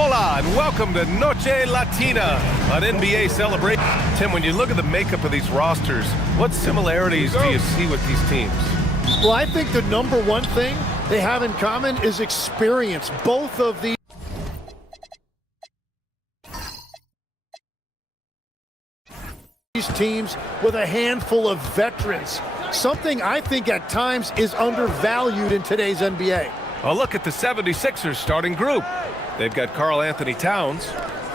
Hola, and welcome to Noche Latina, an NBA celebration. Tim, when you look at the makeup of these rosters, what similarities do you see with these teams? Well, I think the number one thing they have in common is experience. Both of these teams with a handful of veterans, something I think at times is undervalued in today's NBA. A look at the 76ers starting group. They've got Karl Anthony Towns,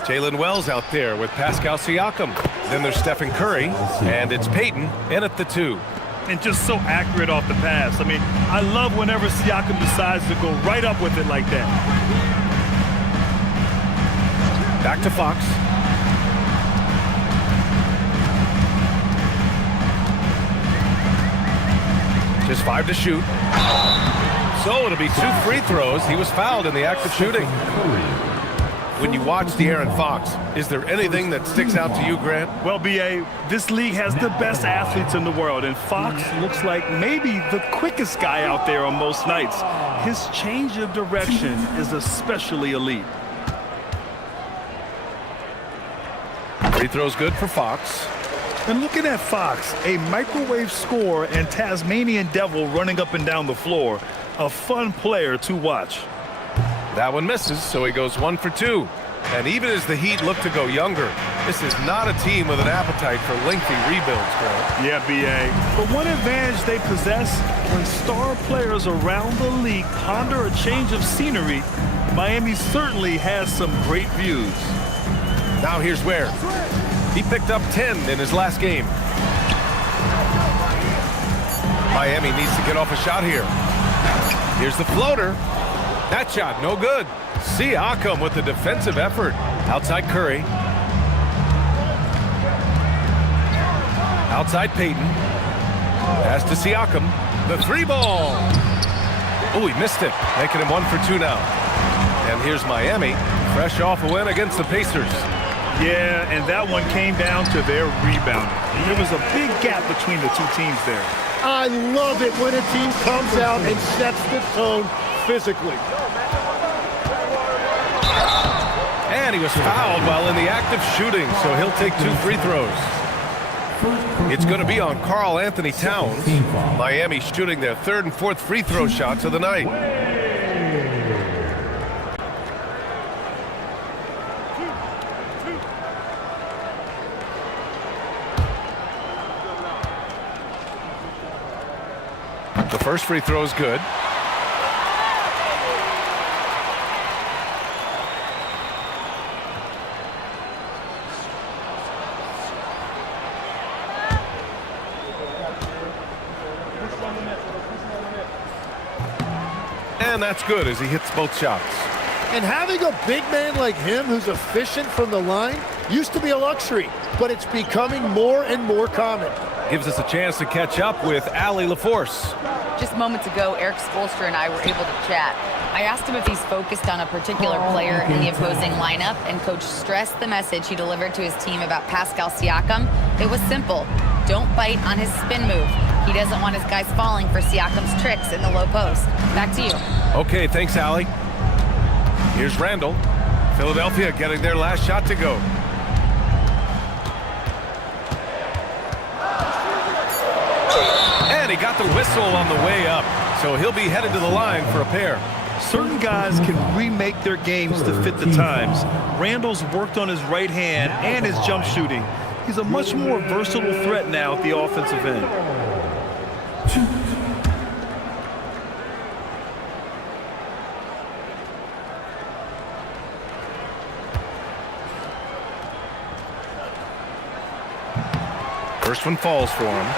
Jalen Wells out there with Pascal Siakam. Then there's Stephen Curry, and it's Peyton in at the 2. And just so accurate off the pass. I mean, I love whenever Siakam decides to go right up with it like that. Back to Fox. Just 5 to shoot. So it'll be 2 free throws. He was fouled in the act of shooting. When you watch De'Aaron Fox, is there anything that sticks out to you, Grant? Well, B.A., this league has the best athletes in the world, and Fox looks like maybe the quickest guy out there on most nights. His change of direction is especially elite. Free throw's good for Fox. And looking at Fox, a microwave scorer and Tasmanian devil running up and down the floor. A fun player to watch. That one misses, so he goes 1 for 2. And even as the Heat look to go younger, this is not a team with an appetite for lengthy rebuilds, Grant. Yeah, B.A. But one advantage they possess, when star players around the league ponder a change of scenery, Miami certainly has some great views. Now here's where. He picked up 10 in his last game. Miami needs to get off a shot here. Here's the floater. That shot, no good. Siakam with the defensive effort. Outside Curry. Outside Peyton. Pass to Siakam. The 3-ball. Oh, he missed it. Making him 1 for 2 now. And here's Miami, fresh off a win against the Pacers. Yeah, and that one came down to their rebounding. There was a big gap between the two teams there. I love it when a team comes out and sets the tone physically. And he was fouled while in the act of shooting, so he'll take 2 free throws. It's going to be on Karl Anthony Towns. Miami shooting their 3rd and 4th free throw shots of the night. The first free throw is good. And that's good as he hits both shots. And having a big man like him who's efficient from the line used to be a luxury, but it's becoming more and more common. Gives us a chance to catch up with Allie LaForce. Just moments ago, Eric Spoelstra and I were able to chat. I asked him if he's focused on a particular player in the opposing lineup, and Coach stressed the message he delivered to his team about Pascal Siakam. It was simple. Don't bite on his spin move. He doesn't want his guys falling for Siakam's tricks in the low post. Back to you. Okay, thanks, Allie. Here's Randall. Philadelphia getting their last shot to go. And he got the whistle on the way up, so he'll be headed to the line for a pair. Certain guys can remake their games to fit the times. Randall's worked on his right hand and his jump shooting. He's a much more versatile threat now at the offensive end. First one falls for him.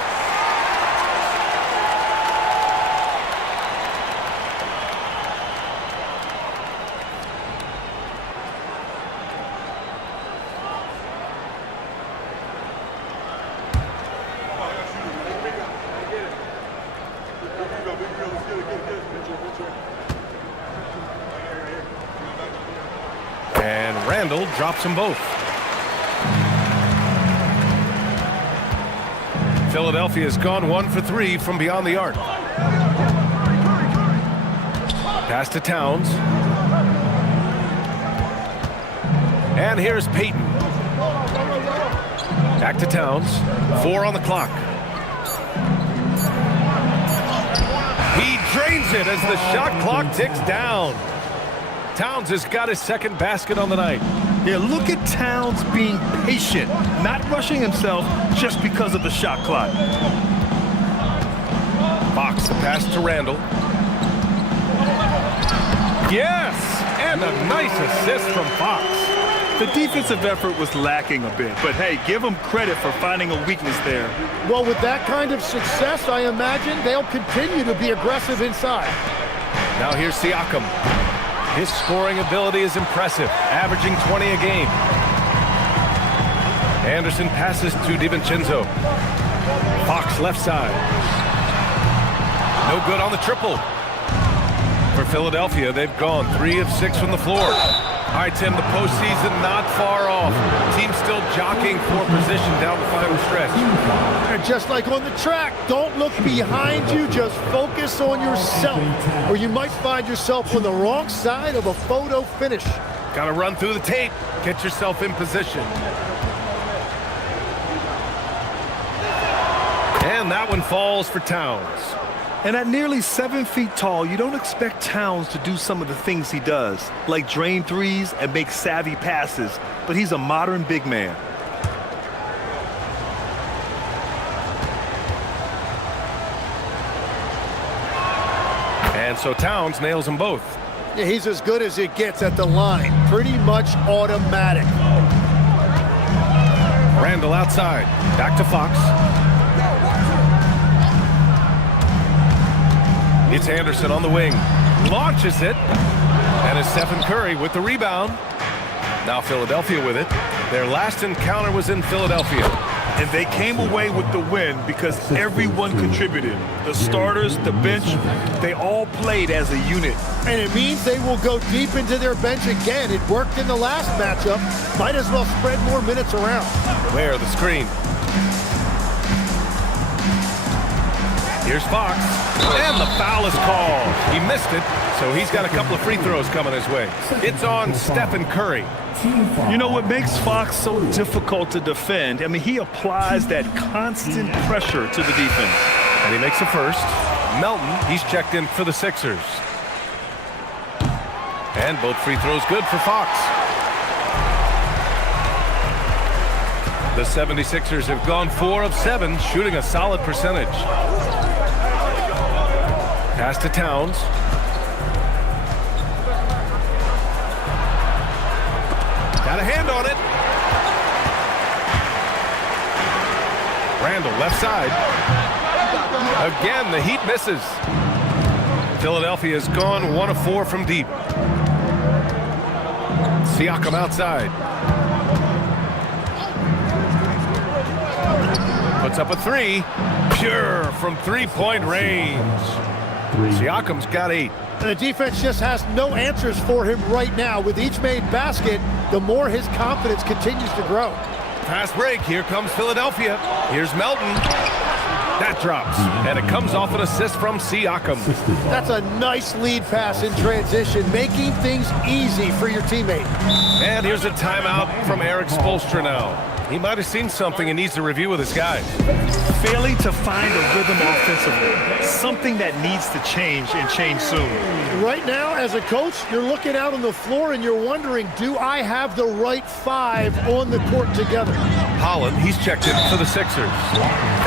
And Randall drops them both. Philadelphia has gone 1 for 3 from beyond the arc. Pass to Towns. And here's Peyton. Back to Towns. 4 on the clock. He drains it as the shot clock ticks down. Towns has got his second basket on the night. Yeah, look at Towns being patient, not rushing himself just because of the shot clock. Fox, the pass to Randall. Yes! And a nice assist from Fox. The defensive effort was lacking a bit, but hey, give them credit for finding a weakness there. Well, with that kind of success, I imagine they'll continue to be aggressive inside. Now here's Siakam. His scoring ability is impressive, averaging 20 a game. Anderson passes to DiVincenzo. Fox left side. No good on the triple. For Philadelphia, they've gone 3 of 6 from the floor. All right, Tim, the postseason not far off. Team still jockeying for position down the final stretch. And just like on the track, don't look behind you, just focus on yourself, or you might find yourself on the wrong side of a photo finish. Got to run through the tape, get yourself in position. And that one falls for Towns. And at nearly 7 feet tall, you don't expect Towns to do some of the things he does, like drain threes and make savvy passes, but he's a modern big man. And so Towns nails them both. Yeah, he's as good as it gets at the line. Pretty much automatic. Randall outside. Back to Fox. It's Anderson on the wing. Launches it. And it's Stephen Curry with the rebound. Now Philadelphia with it. Their last encounter was in Philadelphia. And they came away with the win because everyone contributed. The starters, the bench, they all played as a unit. And it means they will go deep into their bench again. It worked in the last matchup. Might as well spread more minutes around. Where the screen. Here's Fox. And the foul is called. He missed it, so he's got a couple of free throws coming his way. It's on Stephen Curry. You know what makes Fox so difficult to defend? I mean, he applies that constant pressure to the defense. And he makes a first. Melton, he's checked in for the Sixers. And both free throws good for Fox. The 76ers have gone 4 of 7, shooting a solid percentage. Pass to Towns. Got a hand on it. Randall left side. Again, the Heat misses. Philadelphia has gone 1 of 4 from deep. Siakam outside. Puts up a 3. Pure from three-point range. Siakam's got 8. And the defense just has no answers for him right now. With each made basket, the more his confidence continues to grow. Fast break. Here comes Philadelphia. Here's Melton. That drops. And it comes off an assist from Siakam. That's a nice lead pass in transition, making things easy for your teammate. And here's a timeout from Eric Spoelstra now. He might have seen something and needs to review with his guys. Failing to find a rhythm offensively, something that needs to change and change soon. Right now, as a coach, you're looking out on the floor and you're wondering, do I have the right 5 on the court together? Holland, he's checked in for the Sixers.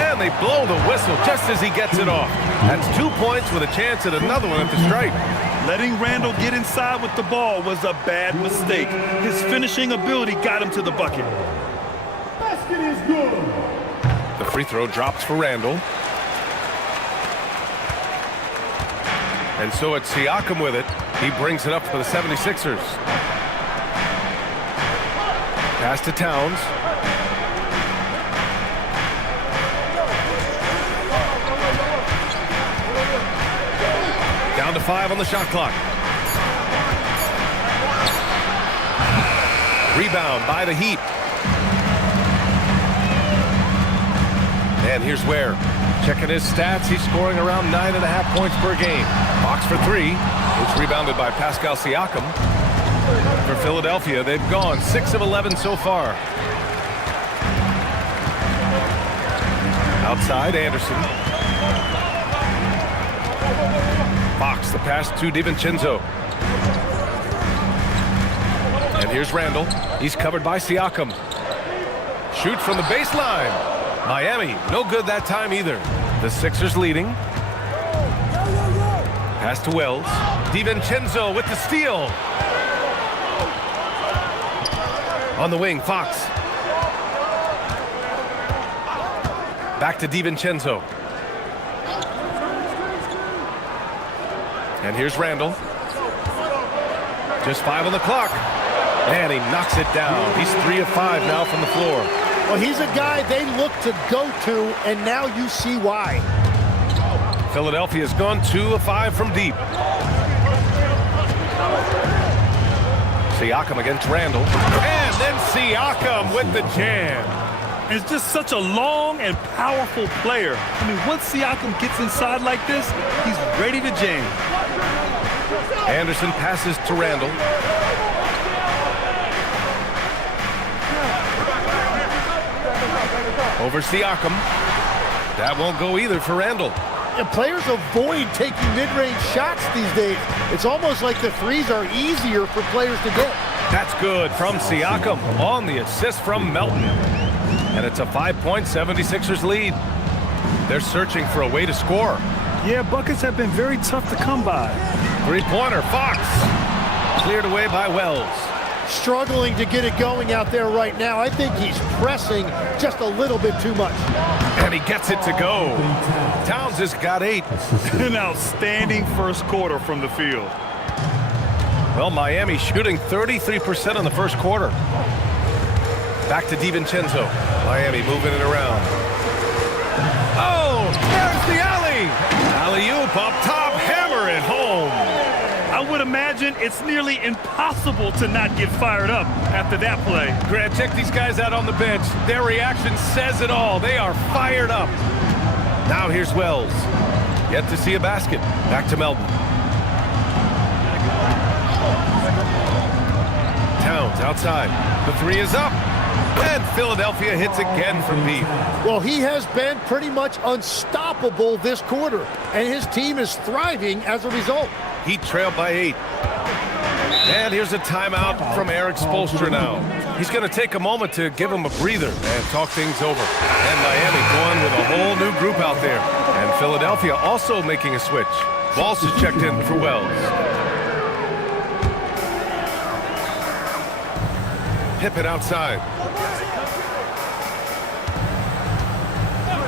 And they blow the whistle just as he gets it off. That's 2 points with a chance at another one at the stripe. Letting Randall get inside with the ball was a bad mistake. His finishing ability got him to the bucket. Basket is good. The free throw drops for Randall. And so it's Siakam with it. He brings it up for the 76ers. Pass to Towns. Down to 5 on the shot clock. Rebound by the Heat. And here's Ware. Checking his stats, he's scoring around 9.5 points per game. Box for 3. It's rebounded by Pascal Siakam. For Philadelphia, they've gone 6 of 11 so far. Outside, Anderson. Fox, the pass to DiVincenzo. And here's Randall. He's covered by Siakam. Shoot from the baseline. Miami, no good that time either. The Sixers leading. Pass to Wells. DiVincenzo with the steal. On the wing, Fox. Back to DiVincenzo. And here's Randall. Just 5 on the clock. And he knocks it down. He's 3 of 5 now from the floor. Well, he's a guy they look to go to, and now you see why. Philadelphia's gone 2 of 5 from deep. Siakam against Randall. And then Siakam with the jam. It's just such a long and powerful player. I mean, once Siakam gets inside like this, he's ready to jam. Anderson passes to Randall. Over Siakam. That won't go either for Randall. And players avoid taking mid-range shots these days. It's almost like the threes are easier for players to get. That's good from Siakam on the assist from Melton. And it's a 5-point 76ers lead. They're searching for a way to score. Yeah, buckets have been very tough to come by. Three-pointer, Fox. Cleared away by Wells. Struggling to get it going out there right now. I think he's pressing just a little bit too much. And he gets it to go. Towns has got 8. An outstanding first quarter from the field. Well, Miami shooting 33% in the first quarter. Back to DiVincenzo. Miami moving it around. Oh, there's the alley. Alley-oop up top, hammer it home. I would imagine it's nearly impossible to not get fired up after that play. Grant, check these guys out on the bench. Their reaction says it all. They are fired up. Now here's Wells. Yet to see a basket. Back to Melton. Towns outside. The 3 is up. And Philadelphia hits again from deep. Well, he has been pretty much unstoppable this quarter, and his team is thriving as a result. He trailed by 8. And here's a timeout from Eric Spoelstra now. He's going to take a moment to give him a breather and talk things over. And Miami going with a whole new group out there. And Philadelphia also making a switch. Walsh is checked in for Wells. Pippen outside.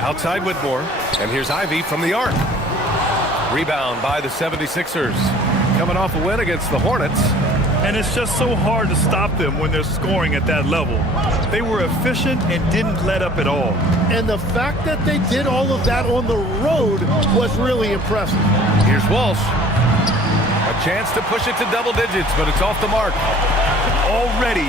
Outside Whitmore. And here's Ivy from the arc. Rebound by the 76ers. Coming off a win against the Hornets. And it's just so hard to stop them when they're scoring at that level. They were efficient and didn't let up at all. And the fact that they did all of that on the road was really impressive. Here's Walsh. A chance to push it to double digits, but it's off the mark. Already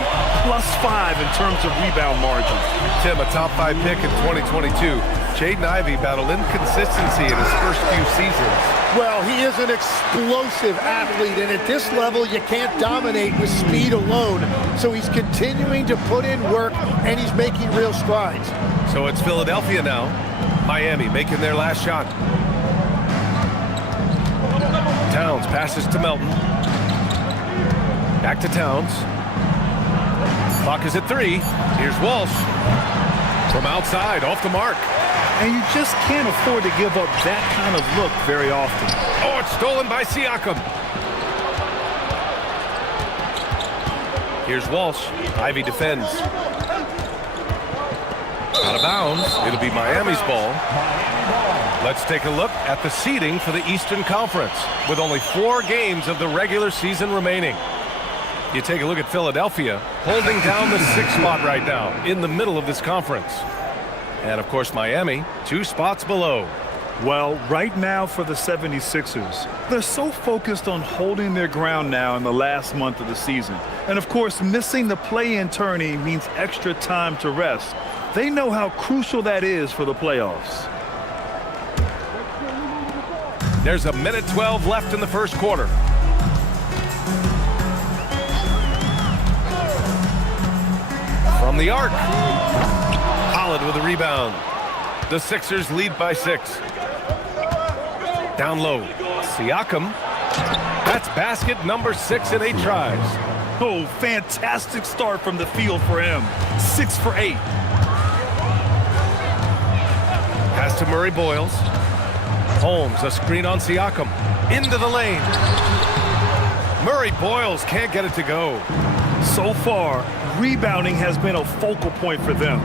+5 in terms of rebound margin. Tim, a top 5 pick in 2022. Jaden Ivey battled inconsistency in his first few seasons. Well, he is an explosive athlete, and at this level, you can't dominate with speed alone. So he's continuing to put in work, and he's making real strides. So it's Philadelphia now. Miami making their last shot. Towns passes to Melton. Back to Towns. Clock is at 3. Here's Walsh. From outside, off the mark. And you just can't afford to give up that kind of look very often. Oh, it's stolen by Siakam. Here's Walsh. Ivy defends. Out of bounds. It'll be Miami's ball. Let's take a look at the seeding for the Eastern Conference with only 4 games of the regular season remaining. You take a look at Philadelphia holding down the 6th spot right now in the middle of this conference. And, of course, Miami 2 spots below. Well, right now for the 76ers, they're so focused on holding their ground now in the last month of the season. And, of course, missing the play-in tourney means extra time to rest. They know how crucial that is for the playoffs. There's a minute 12 left in the first quarter. From the arc. Holland with a rebound. The Sixers lead by 6. Down low. Siakam. That's basket number 6 in 8 tries. Oh, fantastic start from the field for him. 6 for 8. Pass to Murray Boyles. Holmes, a screen on Siakam. Into the lane. Murray Boyles can't get it to go. So far, rebounding has been a focal point for them.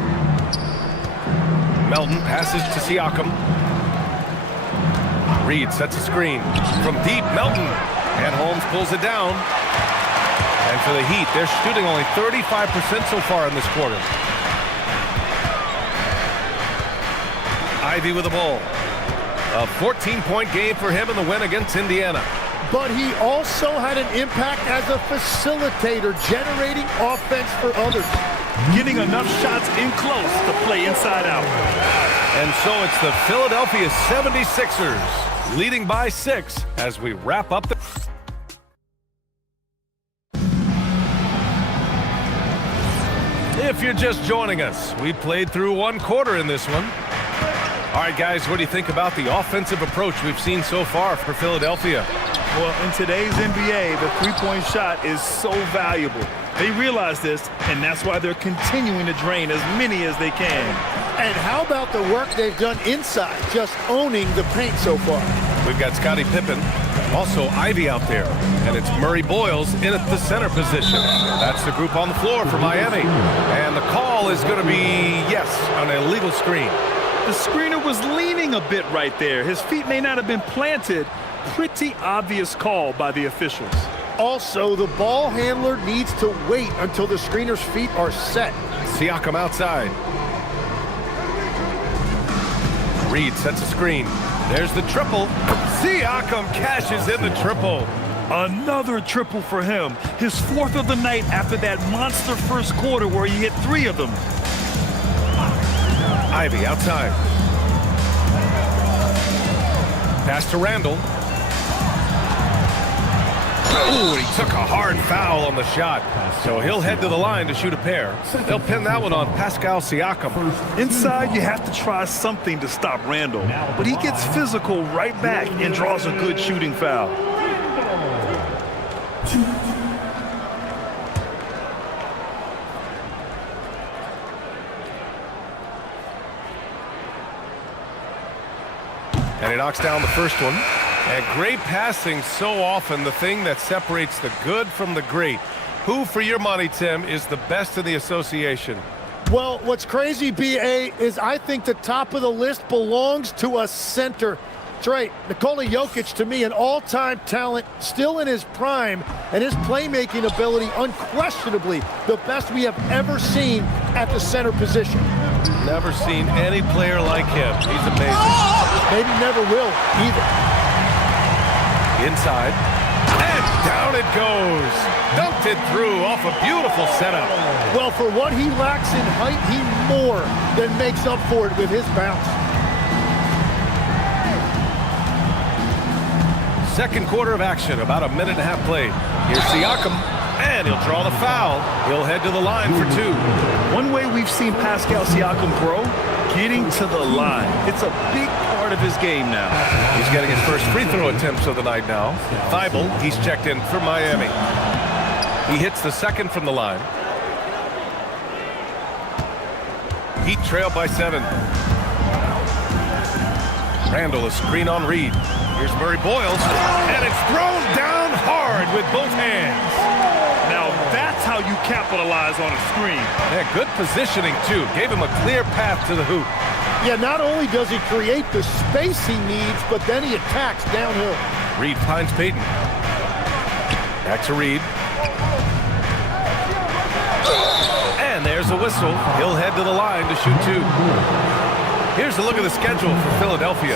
Melton passes to Siakam. Reed sets a screen. From deep, Melton. And Holmes pulls it down. And for the Heat, they're shooting only 35% so far in this quarter. Ivy with the ball. A 14-point game for him in the win against Indiana. But he also had an impact as a facilitator, generating offense for others. Getting enough shots in close to play inside out. And so it's the Philadelphia 76ers leading by 6 as we wrap up the... If you're just joining us, we played through 1 quarter in this one. All right, guys, what do you think about the offensive approach we've seen so far for Philadelphia? Well, in today's NBA, the three-point shot is so valuable. They realize this, and that's why they're continuing to drain as many as they can. And how about the work they've done inside, just owning the paint so far? We've got Scottie Pippen, also Ivy out there, and it's Murray Boyles in at the center position. That's the group on the floor for Miami. And the call is going to be, yes, an illegal screen. The screener was leaning a bit right there. His feet may not have been planted. Pretty obvious call by the officials. Also, the ball handler needs to wait until the screener's feet are set. Siakam outside. Reed sets a screen. There's the triple. Siakam cashes in the triple. Another triple for him. His 4th of the night after that monster first quarter where he hit 3 of them. Ivy outside. Pass to Randall. Ooh, he took a hard foul on the shot. So he'll head to the line to shoot a pair. They'll pin that one on Pascal Siakam. Inside, you have to try something to stop Randall. But he gets physical right back and draws a good shooting foul. And he knocks down the first one. And great passing, so often the thing that separates the good from the great. Who, for your money, Tim, is the best in the association? Well, what's crazy, B.A., is I think the top of the list belongs to a center. That's right. Nikola Jokic, to me, an all-time talent, still in his prime, and his playmaking ability unquestionably the best we have ever seen at the center position. Never seen any player like him. He's amazing. Maybe never will either. Inside. And down it goes. Dumped it through off a beautiful setup. Well, for what he lacks in height, he more than makes up for it with his bounce. Second quarter of action, about a minute and a half played. Here's Siakam, and he'll draw the foul. He'll head to the line for 2. One way we've seen Pascal Siakam grow, getting to the line. It's a big part of his game now. He's getting his first free throw attempts of the night now. Thibault, he's checked in for Miami. He hits the second from the line. Heat trail by 7. Randall, a screen on Reed. Here's Murray Boyles, and it's thrown down hard with both hands. Now that's how you capitalize on a screen. Yeah, good positioning, too. Gave him a clear path to the hoop. Yeah, not only does he create the space he needs, but then he attacks downhill. Reed finds Payton. Back to Reed. And there's a whistle. He'll head to the line to shoot 2. Here's a look at the schedule for Philadelphia.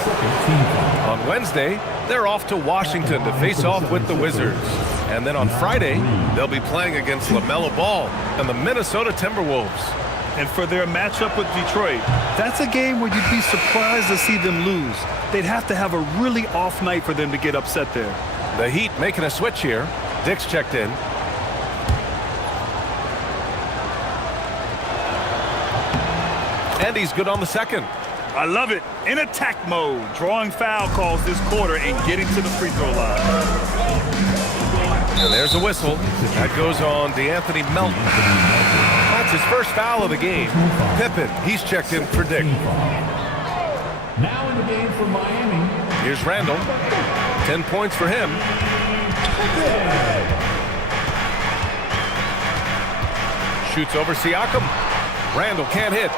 On Wednesday, they're off to Washington to face off with the Wizards. And then on Friday, they'll be playing against LaMelo Ball and the Minnesota Timberwolves. And for their matchup with Detroit, that's a game where you'd be surprised to see them lose. They'd have to have a really off night for them to get upset there. The Heat making a switch here. Dick's checked in. And he's good on the second. I love it. In attack mode, drawing foul calls this quarter and getting to the free throw line. And there's a whistle. That goes on DeAnthony Melton. That's his first foul of the game. Pippen, he's checked in for Dick. Now in the game for Miami. Here's Randall. 10 points for him. Shoots over Siakam. Randall can't hit.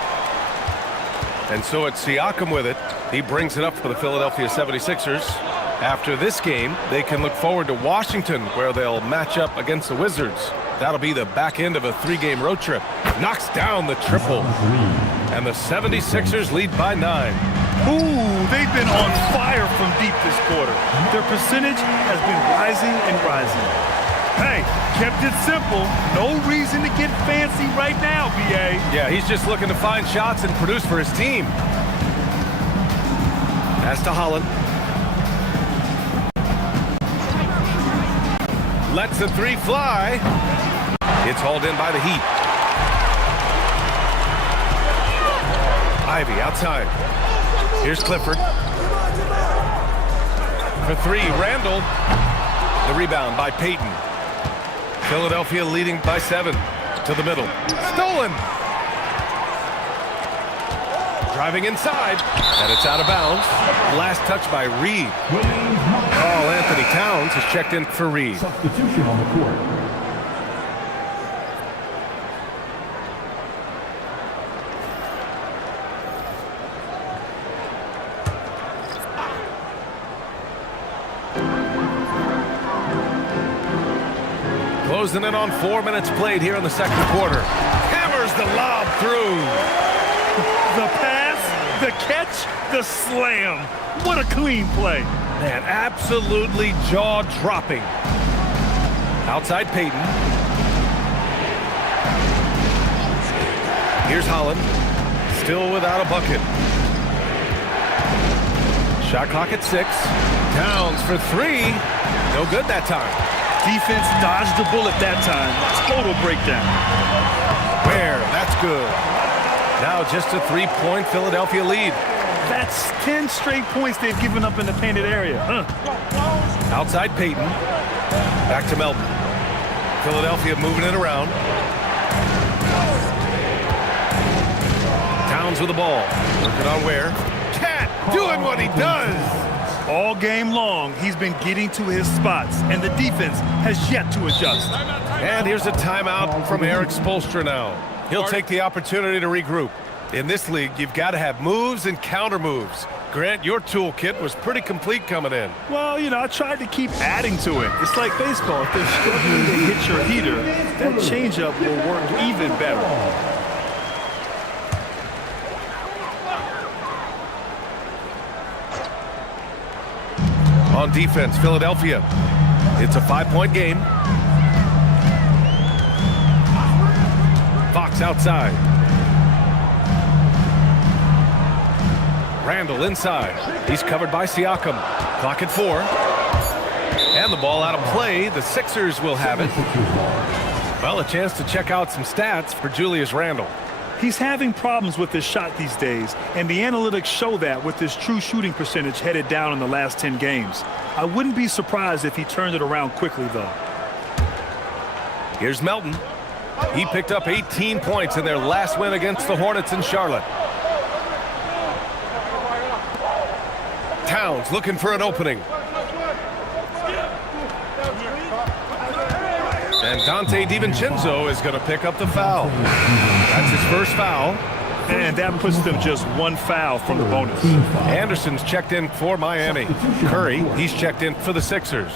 And so it's Siakam with it. He brings it up for the Philadelphia 76ers. After this game, they can look forward to Washington, where they'll match up against the Wizards. That'll be the back end of a 3-game road trip. Knocks down the triple. And the 76ers lead by 9. Ooh, they've been on fire from deep this quarter. Their percentage has been rising and rising. Hey, kept it simple. No reason to get fancy right now, B.A. Yeah, he's just looking to find shots and produce for his team. Pass to Holland. Lets the 3 fly. It's hauled in by the Heat. Ivy outside. Here's Clifford. For 3, Randall. The rebound by Payton. Philadelphia leading by 7. To the middle. Stolen. Driving inside. And it's out of bounds. Last touch by Reed. Carl Anthony Towns has checked in for Reed. Substitution on the court. Closing in on 4 minutes played here in the second quarter. Hammers the lob through. The pass, the catch, the slam. What a clean play. Man, absolutely jaw-dropping. Outside Payton. Here's Holland. Still without a bucket. Shot clock at 6. Towns for 3. No good that time. Defense dodged the bullet that time. Total breakdown. Where? That's good. Now just a 3-point Philadelphia lead. That's 10 straight points they've given up in the painted area. Outside Payton. Back to Melton. Philadelphia moving it around. Towns with the ball. Working on Ware. Cat doing what he does. All game long, he's been getting to his spots, and the defense has yet to adjust. And here's a timeout from Eric Spoelstra now. He'll take the opportunity to regroup. In this league, you've got to have moves and counter moves. Grant, your toolkit was pretty complete coming in. Well, you know, I tried to keep adding to it. It's like baseball. If they're struggling to hit your heater, that changeup will work even better. On defense, Philadelphia. It's a 5-point game. Fox outside. Randall inside. He's covered by Siakam. Clock at 4. And the ball out of play. The Sixers will have it. Well, a chance to check out some stats for Julius Randle. He's having problems with his shot these days, and the analytics show that with his true shooting percentage headed down in the last 10 games. I wouldn't be surprised if he turned it around quickly, though. Here's Melton. He picked up 18 points in their last win against the Hornets in Charlotte. Towns looking for an opening. And Dante DiVincenzo is going to pick up the foul. That's his first foul. And that puts them just 1 foul from the bonus. Anderson's checked in for Miami. Curry, he's checked in for the Sixers.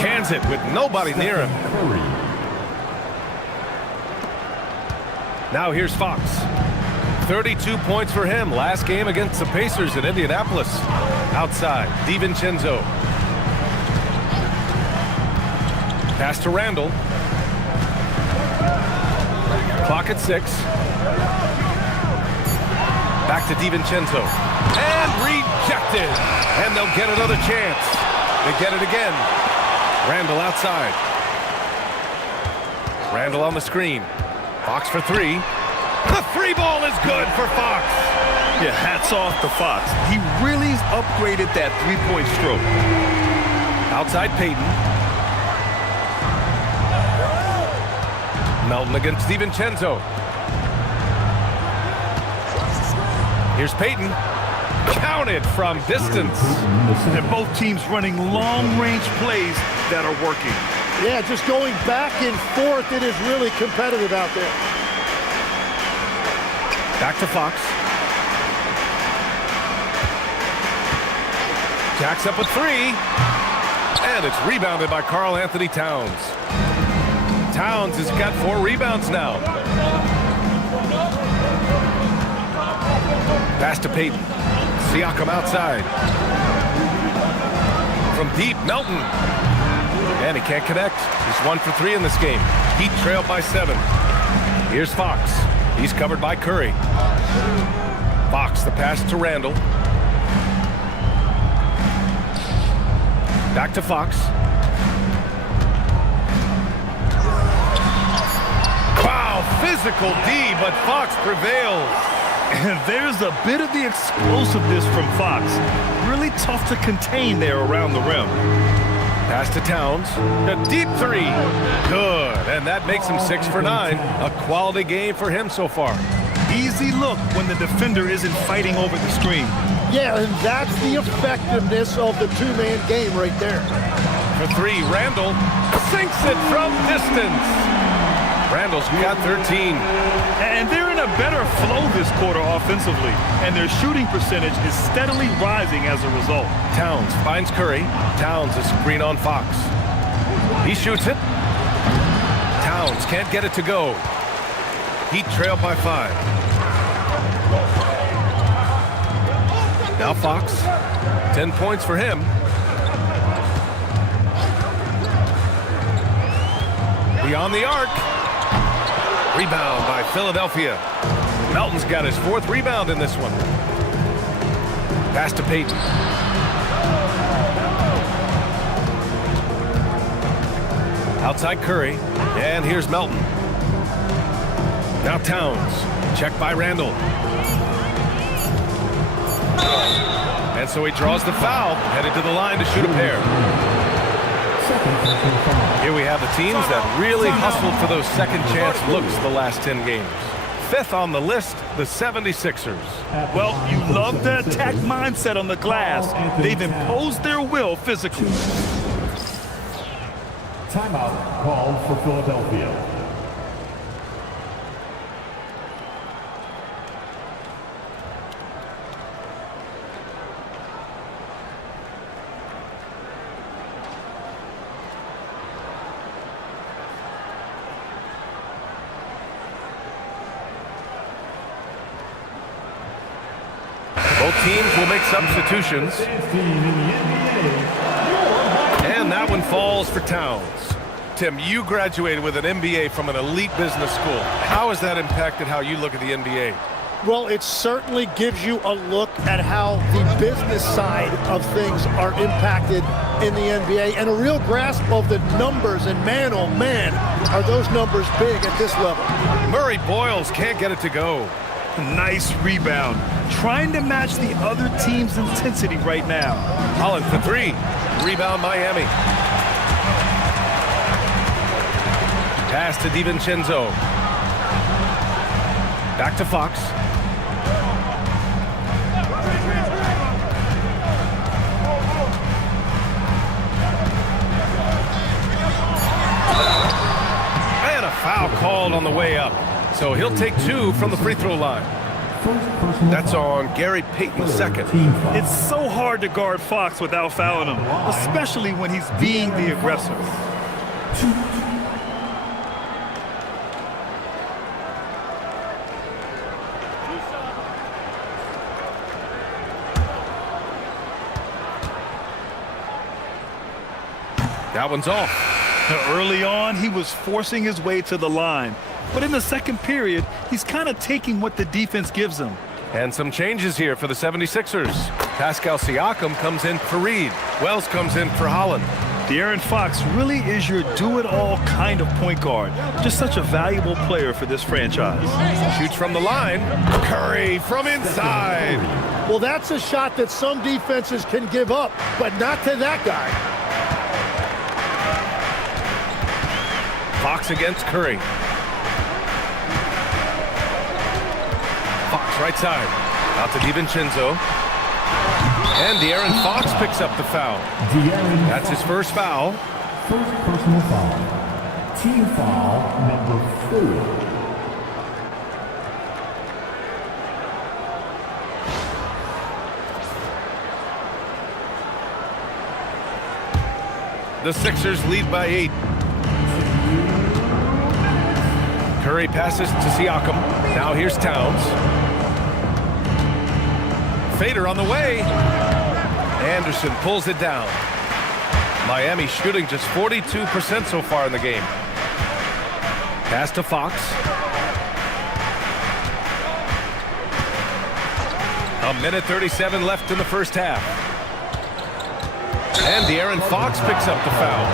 Cans it with nobody near him. Now here's Fox. 32 points for him last game against the Pacers in Indianapolis. Outside, DiVincenzo. Pass to Randall. Clock at 6. Back to DiVincenzo. And rejected. And they'll get another chance. They get it again. Randall outside. Randall on the screen. Fox for three. The three ball is good for Fox. Yeah, hats off to Fox. He really upgraded that three-point stroke. Outside Peyton. Melton against DiVincenzo. Here's Peyton. Counted from distance. And both teams running long-range plays that are working. Yeah, just going back and forth. It is really competitive out there. Back to Fox. Jacks up with three. And it's rebounded by Karl Anthony Towns. Towns has got 4 rebounds now. Pass to Peyton. Siakam outside. From deep, Melton. And he can't connect. He's 1 for 3 in this game. Heat trailed by 7. Here's Fox. He's covered by Curry. Fox, the pass to Randall. Back to Fox. Wow, physical D, but Fox prevails. And there's a bit of the explosiveness from Fox. Really tough to contain there around the rim. Pass to Towns. A deep three. Good. And that makes him 6 for 9. A quality game for him so far. Easy look when the defender isn't fighting over the screen. Yeah, and that's the effectiveness of the two-man game right there. For 3, Randall sinks it from distance. Randall's got 13. And they're in a better flow this quarter offensively. And their shooting percentage is steadily rising as a result. Towns finds Curry. Towns is screen on Fox. He shoots it. Towns can't get it to go. Heat trail by 5. Now Fox. 10 points for him. Beyond the arc. Rebound by Philadelphia. Melton's got his 4th rebound in this one. Pass to Peyton. Outside Curry. And here's Melton. Now Towns. Checked by Randall. And so he draws the foul. Headed to the line to shoot a pair. Here we have the teams that really hustled for those second chance looks the last 10 games. 5th on the list, the 76ers. Well, you love the attack mindset on the glass. They've imposed their will physically. Timeout called for Philadelphia. Both teams will make substitutions. And that one falls for Towns. Tim, you graduated with an MBA from an elite business school. How has that impacted how you look at the NBA? Well, it certainly gives you a look at how the business side of things are impacted in the NBA and a real grasp of the numbers. And man, oh man, are those numbers big at this level. Murray Boyles can't get it to go. Nice rebound. Trying to match the other team's intensity right now. Holland for 3. Rebound Miami. Pass to DiVincenzo. Back to Fox. And a foul called on the way up. So he'll take 2 from the free throw line. That's on Gary Payton II. It's so hard to guard Fox without fouling him, especially when he's being the aggressor. That one's off. Early on, he was forcing his way to the line. But in the second period, he's kind of taking what the defense gives him. And some changes here for the 76ers. Pascal Siakam comes in for Reed. Wells comes in for Holland. De'Aaron Fox really is your do-it-all kind of point guard. Just such a valuable player for this franchise. Shoots from the line. Curry from inside. Well, that's a shot that some defenses can give up, but not to that guy. Fox against Curry. Fox right side. Out to DiVincenzo. And De'Aaron Fox picks up the foul. That's his first foul. First personal foul. Team foul number 4. The Sixers lead by 8. Curry passes to Siakam. Now here's Towns. Fader on the way. Anderson pulls it down. Miami shooting just 42% so far in the game. Pass to Fox. A minute 37 left in the first half. And De'Aaron Fox picks up the foul.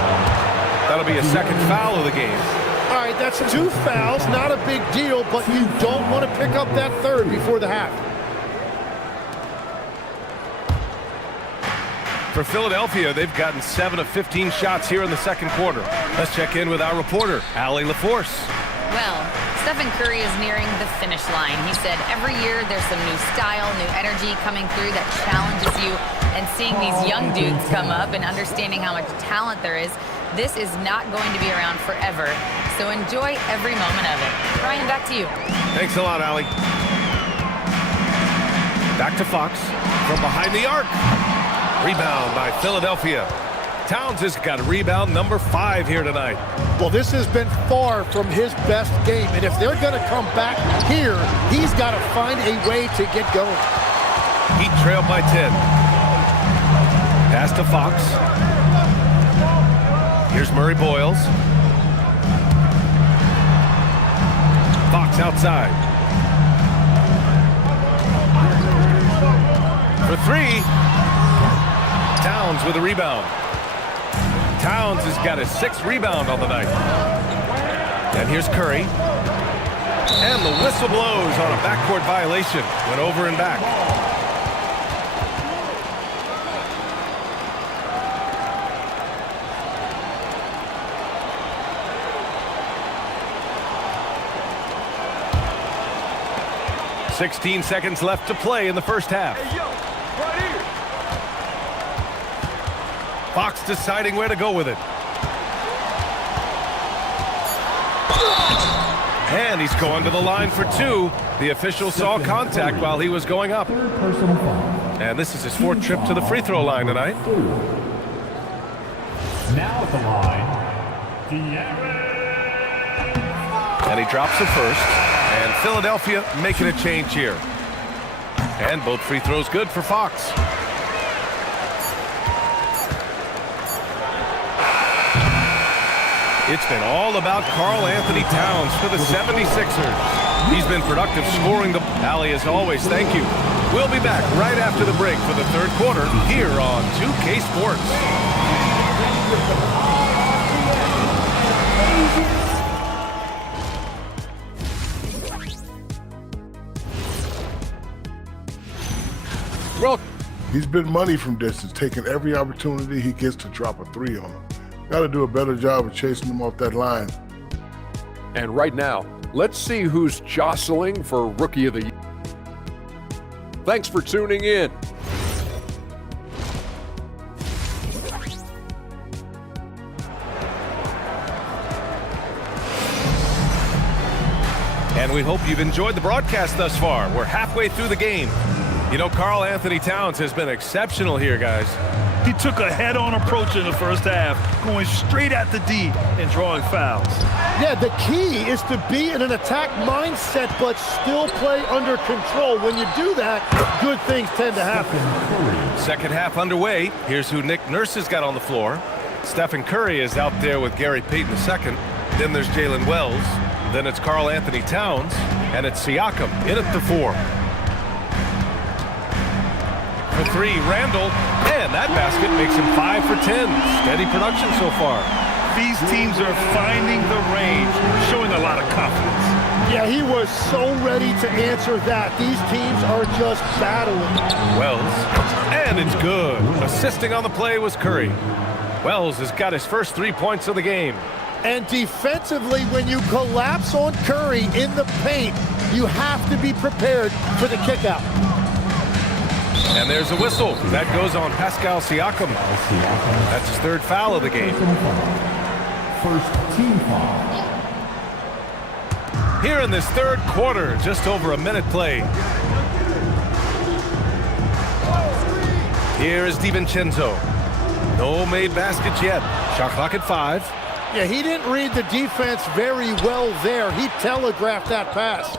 That'll be a second foul of the game. All right, that's 2 fouls, not a big deal, but you don't want to pick up that third before the half. For Philadelphia, they've gotten 7 of 15 shots here in the second quarter. Let's check in with our reporter, Allie LaForce. Well, Stephen Curry is nearing the finish line. He said every year there's some new style, new energy coming through that challenges you. And seeing these young dudes come up and understanding how much talent there is, this is not going to be around forever. So enjoy every moment of it. Ryan, back to you. Thanks a lot, Allie. Back to Fox from behind the arc. Rebound by Philadelphia. Towns has got rebound number 5 here tonight. Well, this has been far from his best game, and if they're going to come back here, he's got to find a way to get going. Heat trailed by 10. Pass to Fox. Here's Murray Boyles. Fox outside. For 3. Towns with a rebound. Towns has got his 6th rebound on the night. And here's Curry. And the whistle blows on a backcourt violation. Went over and back. Hey, 16 seconds left to play in the first half. Hey, yo, right here. Fox deciding where to go with it. And he's going to the line for 2. The official saw contact while he was going up. And this is his 4th trip to the free throw line tonight. Now at the line, And he drops the first. And Philadelphia making a change here. And both free throws good for Fox. It's been all about Karl Anthony Towns for the 76ers. He's been productive scoring the... Allie, as always, thank you. We'll be back right after the break for the third quarter here on 2K Sports. Well, he's been money from distance, taking every opportunity he gets to drop a 3 on him. Got to do a better job of chasing him off that line. And right now, let's see who's jostling for Rookie of the Year. Thanks for tuning in. And we hope you've enjoyed the broadcast thus far. We're halfway through the game. You know, Karl Anthony Towns has been exceptional here, guys. He took a head-on approach in the first half, going straight at the D and drawing fouls. Yeah, the key is to be in an attack mindset but still play under control. When you do that, good things tend to happen. Second half underway. Here's who Nick Nurse has got on the floor. Stephen Curry is out there with Gary Payton II. Then there's Jalen Wells. Then it's Karl Anthony Towns. And it's Siakam in at the 4. three, Randall, and that basket makes him 5 for 10. Steady production so far. These teams are finding the range, showing a lot of confidence. Yeah, he was so ready to answer that. These teams are just battling. Wells, and it's good. Assisting on the play was Curry. Wells has got his first 3 points of the game. And defensively, when you collapse on Curry in the paint, you have to be prepared for the kickout. And there's a whistle. That goes on Pascal Siakam. That's his third foul of the game. First team foul. Here in this third quarter, just over a minute played. Here is DiVincenzo. No made baskets yet. Shot clock at 5. Yeah, he didn't read the defense very well there. He telegraphed that pass.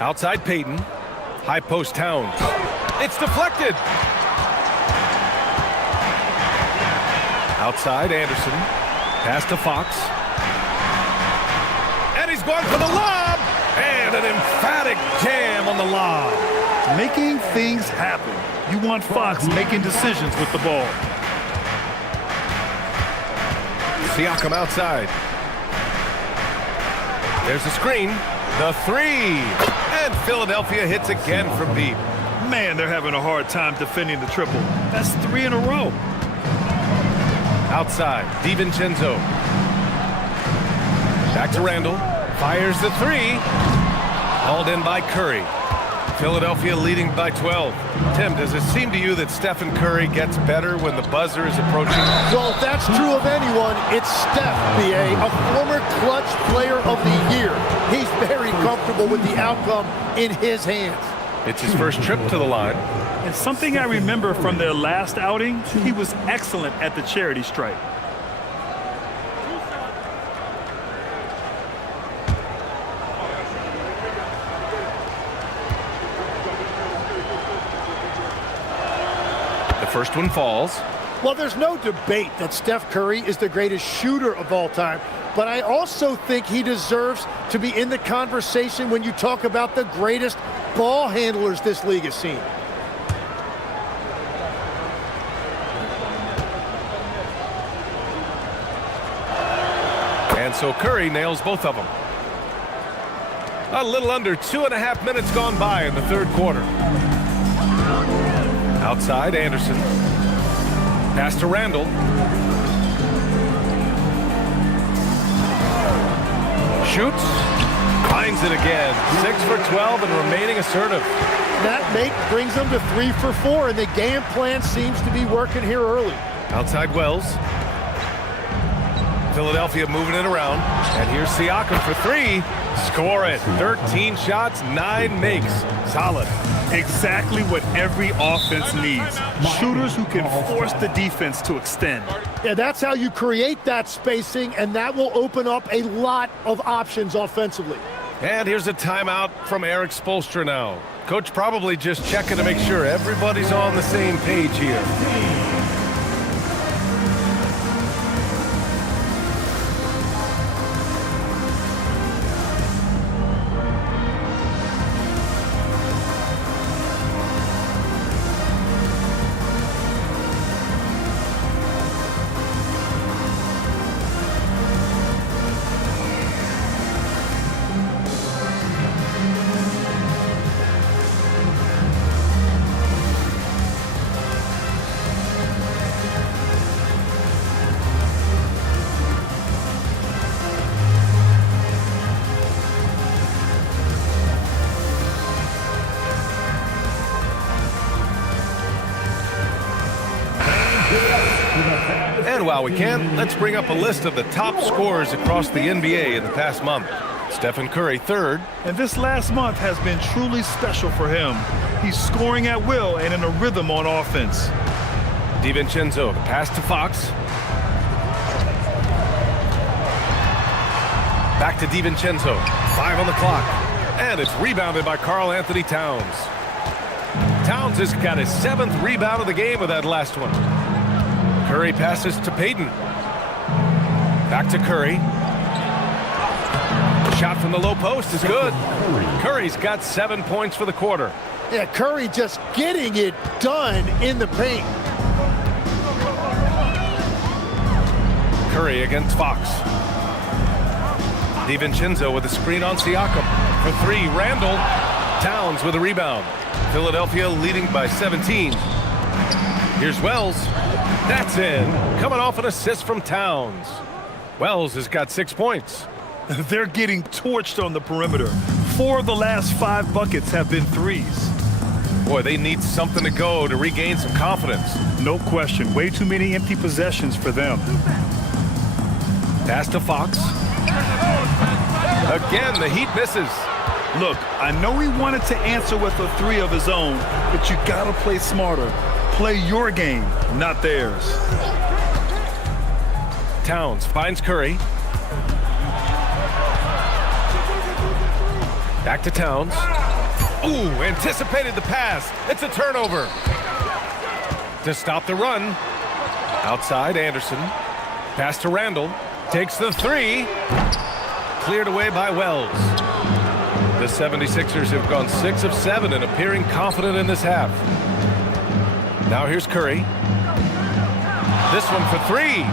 Outside Payton. High post Towns. It's deflected. Outside Anderson. Pass to Fox. And he's going for the lob. And an emphatic jam on the lob. Making things happen. You want Fox making decisions with the ball. Siakam outside. There's a screen. The three. And Philadelphia hits again from deep. Man, they're having a hard time defending the triple. That's 3 in a row. Outside, DiVincenzo. Back to Randall. Fires the three. Hauled in by Curry. Philadelphia leading by 12. Tim, does it seem to you that Stephen Curry gets better when the buzzer is approaching? Well, if that's true of anyone, it's Steph, B.A., a former clutch player of the year. He's very comfortable with the outcome in his hands. It's his first trip to the line. And something I remember from their last outing, he was excellent at the charity stripe. The first one falls. Well, there's no debate that Steph Curry is the greatest shooter of all time, but I also think he deserves to be in the conversation when you talk about the greatest ball handlers this league has seen. And so Curry nails both of them. A little under 2.5 minutes gone by in the third quarter. Outside, Anderson. Pass to Randall. Shoots. Finds it again. 6 for 12 and remaining assertive. That make brings them to 3 for 4, and the game plan seems to be working here early. Outside Wells. Philadelphia moving it around. And here's Siakam for 3. Score it. 13 shots, 9 makes. Solid. Exactly what every offense needs. Shooters who can force the defense to extend. Yeah, that's how you create that spacing, and that will open up a lot of options offensively. And here's a timeout from Eric Spoelstra now. Coach probably just checking to make sure everybody's on the same page here. And while we can, let's bring up a list of the top scorers across the NBA in the past month. Stephen Curry, third. And this last month has been truly special for him. He's scoring at will and in a rhythm on offense. DiVincenzo, the pass to Fox. Back to DiVincenzo. 5 on the clock. And it's rebounded by Karl Anthony Towns. Towns has got his 7th rebound of the game with that last one. Curry passes to Payton. Back to Curry. shot from the low post is good. Curry's got 7 points for the quarter. Yeah, Curry just getting it done in the paint. Curry against Fox. DiVincenzo with a screen on Siakam. For three, Randall. Towns with a rebound. Philadelphia leading by 17. Here's Wells. That's in. Coming off an assist from Towns. Wells has got 6 points. They're getting torched on the perimeter. 4 of the last 5 buckets have been threes. Boy, they need something to go to regain some confidence. No question. Way too many empty possessions for them. Pass to Fox. Again, the Heat misses. Look, I know he wanted to answer with a 3 of his own, but you gotta play smarter. Play your game, not theirs. Towns finds Curry. Back to Towns. Ooh, anticipated the pass. It's a turnover. To stop the run. Outside, Anderson. Pass to Randall. Takes the 3. Cleared away by Wells. The 76ers have gone 6 of 7 and appearing confident in this half. Now here's Curry. This one for 3.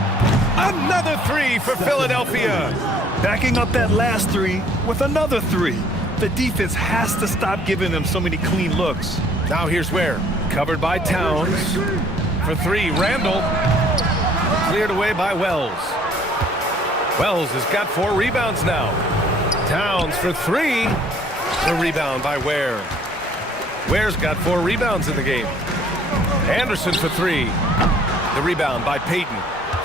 Another 3 for Philadelphia. Backing up that last 3 with another 3. The defense has to stop giving them so many clean looks. Now here's Ware. Covered by Towns. For 3, Randall. Cleared away by Wells. Wells has got 4 rebounds now. Towns for 3. The rebound by Ware. Ware's got 4 rebounds in the game. Anderson for 3. The rebound by Payton.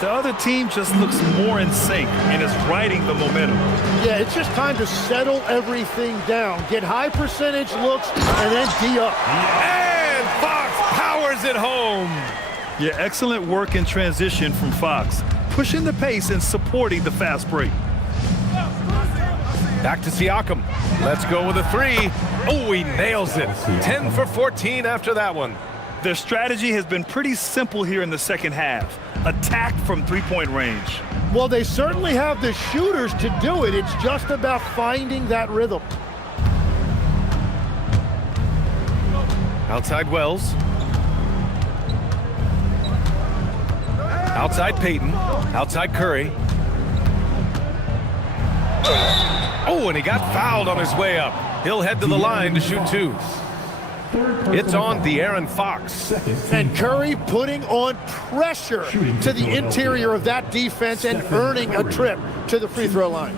The other team just looks more in sync and is riding the momentum. Yeah, it's just time to settle everything down. Get high percentage looks and then D up. And Fox powers it home. Yeah, excellent work in transition from Fox. Pushing the pace and supporting the fast break. Back to Siakam. Let's go with a 3. Oh, he nails it. 10 for 14 after that one. Their strategy has been pretty simple here in the second half. Attack from three-point range. Well, they certainly have the shooters to do it. It's just about finding that rhythm. Outside Wells. Outside Payton. Outside Curry. Oh, and he got fouled on his way up. He'll head to the line to shoot 2. It's on De'Aaron Fox. And Curry putting on pressure to the interior of that defense and earning a trip to the free throw line.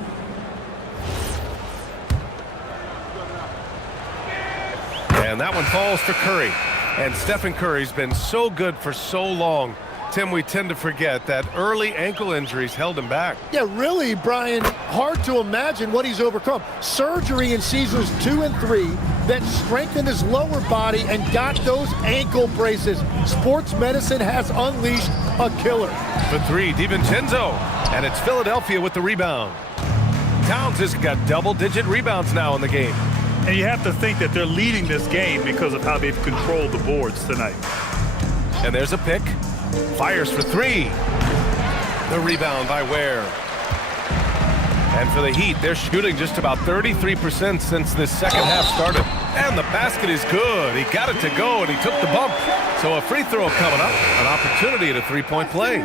And that one falls to Curry. And Stephen Curry's been so good for so long. Tim, we tend to forget that early ankle injuries held him back. Yeah, really, Brian, hard to imagine what he's overcome. Surgery in seasons 2 and 3 that strengthened his lower body and got those ankle braces. Sports medicine has unleashed a killer. For 3, DiVincenzo. And it's Philadelphia with the rebound. Towns has got double-digit rebounds now in the game. And you have to think that they're leading this game because of how they've controlled the boards tonight. And there's a pick. Fires for 3. The rebound by Ware. And for the Heat, they're shooting just about 33% since this second half started. And the basket is good. He got it to go, and he took the bump. So a free throw coming up, an opportunity at a 3-point play.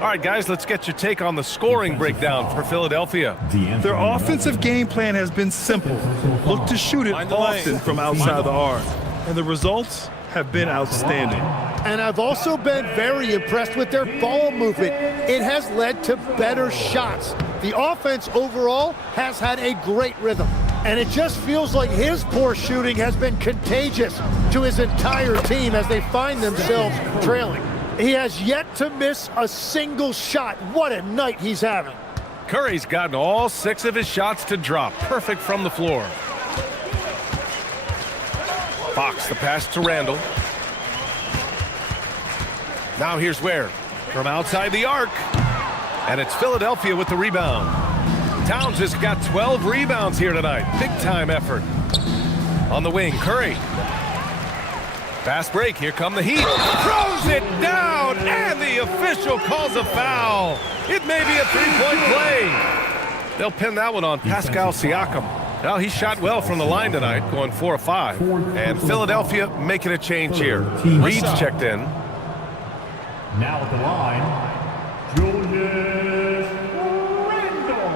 All right, guys, let's get your take on the scoring breakdown for Philadelphia. Their offensive game plan has been simple. Look to shoot it often from outside the arc. And the results have been outstanding. And I've also been very impressed with their ball movement. It has led to better shots. The offense overall has had a great rhythm. And it just feels like his poor shooting has been contagious to his entire team as they find themselves trailing. He has yet to miss a single shot. What a night he's having. Curry's gotten all 6 of his shots to drop. Perfect from the floor. Fox, the pass to Randall. Now here's Ware from outside the arc. And it's Philadelphia with the rebound. Towns has got 12 rebounds here tonight. Big-time effort. On the wing, Curry. Fast break. Here come the Heat. Throws it down, and the official calls a foul. It may be a 3-point play. They'll pin that one on Pascal Siakam. Well, he shot well from the line tonight, going 4 of 5. And Philadelphia making a change here. Reed's checked in. Now at the line, Julius Randle.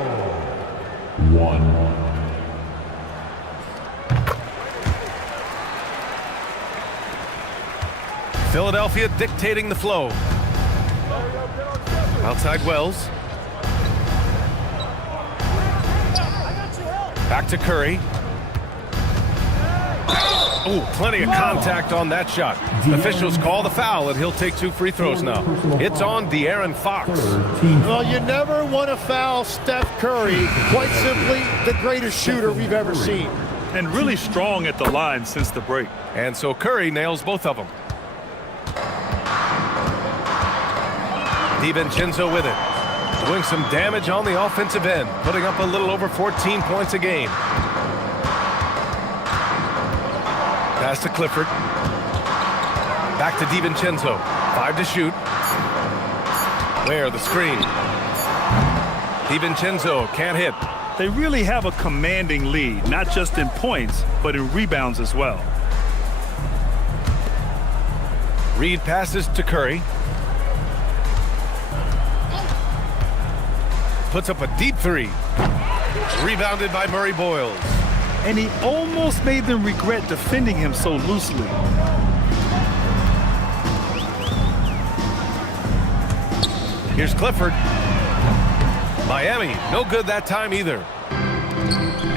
1. Philadelphia dictating the flow. Outside Wells. Back to Curry. Ooh, plenty of contact on that shot. Officials call the foul, and he'll take 2 free throws now. It's on De'Aaron Fox. Well, you never want to foul Steph Curry. Quite simply, the greatest shooter we've ever seen. And really strong at the line since the break. And so Curry nails both of them. DiVincenzo with it. Doing some damage on the offensive end. Putting up a little over 14 points a game. Pass to Clifford. Back to DiVincenzo. 5 to shoot. Where the screen. DiVincenzo can't hit. They really have a commanding lead, not just in points, but in rebounds as well. Reed passes to Curry. Puts up a deep 3. Rebounded by Murray Boyles. And he almost made them regret defending him so loosely. Here's Clifford. Miami, no good that time either.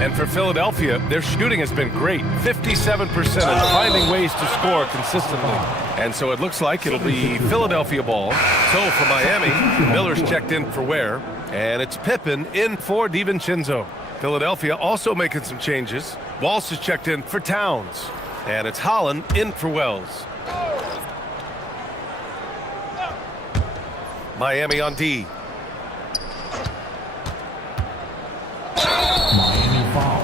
And for Philadelphia, their shooting has been great. 57% and finding ways to score consistently. And so it looks like it'll be Philadelphia ball. So for Miami, Miller's checked in for Ware. And it's Pippen in for DiVincenzo. Philadelphia also making some changes. Walsh is checked in for Towns. And it's Holland in for Wells. Miami on D. Miami foul.